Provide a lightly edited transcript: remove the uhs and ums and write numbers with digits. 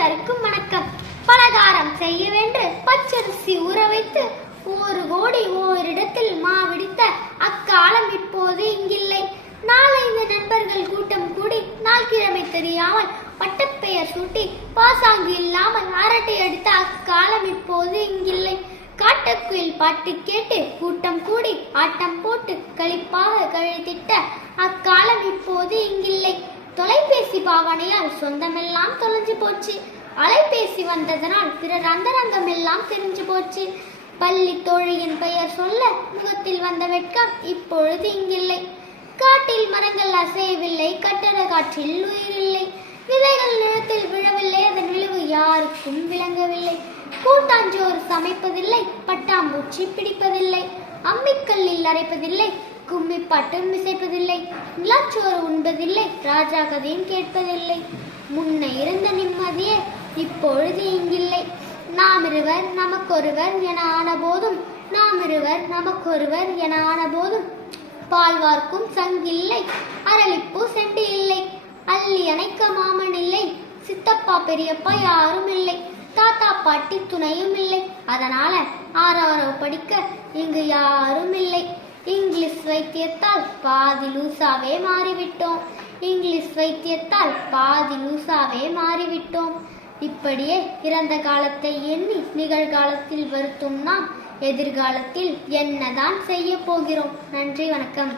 அனைவருக்கும் வணக்கம். பலகாரம் செய்யவென்று பச்சரிசி ஊற வைத்து 1 கோடி ஓரிடத்தில் மாவிடித்த அக்காலம் இப்போது இங்கில்லை. 4-5 நண்பர்கள் கூட்டம் கூடி நாள்கிழமை தெரியாமல் பட்டப்பெயர் சூட்டி பாசாங்கு இல்லாமல் அரட்டை அடித்த அக்காலம் இப்போது இங்கில்லை. காட்டுக்குயில் பாட்டு கேட்டு கூட்டம் கூடி ஆட்டம் போட்டு களிப்பாக கழித்திட்ட அக்காலம் இப்போது இங்கில்லை. தொலைபேசி பாவனையால் சொந்தமெல்லாம் தொலைஞ்சு போச்சு. அலைபேசி வந்ததனால் பிறர் அந்தரங்கம் எல்லாம் தெரிஞ்சு போச்சு. பள்ளி தோழியின் பெயர் சொல்ல முகத்தில் வந்த வெட்கம் இப்பொழுது இங்கில்லை. காட்டில் மரங்கள் அசையவில்லை, கட்டட காற்றில் உயிரில்லை. விதைகள் நிலத்தில் விழவில்லை, அதன் விளைவு யாருக்கும் விளங்கவில்லை. கூட்டாஞ்சோறு சமைப்பதில்லை, பட்டாம்பூச்சி பிடிப்பதில்லை. அம்மிக்கல்லில் அரைப்பதில்லை, கும்மி பாட்டும் இசைப்பதில்லை. நிலாச்சோறு உண்பதில்லை, ராஜா கதையும் கேட்பதில்லை. முன்ன இருந்த நிம்மதியே இப்பொழுது இங்கில்லை. நாம் இருவர் நமக்கொருவர் என ஆன போதும், நாம் இருவர் நமக்கொருவர் என ஆன போதும் பால்வார்க்கும் சங்கில்லை, அரளிப்பூ செண்டு இல்லை. அள்ளி அணைக்க மாமன் இல்லை, சித்தப்பா பெரியப்பா யாரும் இல்லை. தாத்தா பாட்டி துணையும் இல்லை. அதனால ஆறாரோ படிக்க இங்கு யாரும் இல்லை. இங்கிலீஷ் வைத்தியத்தால் பாதி லூசாவே மாறிவிட்டோம். இங்கிலீஷ் வைத்தியத்தால் பாதி லூசாவே மாறிவிட்டோம். இப்படியே இறந்த காலத்தை எண்ணி நிகழ்காலத்தில் வருத்தும் நாம் எதிர்காலத்தில் என்னதான் செய்ய போகிறோம்? நன்றி, வணக்கம்.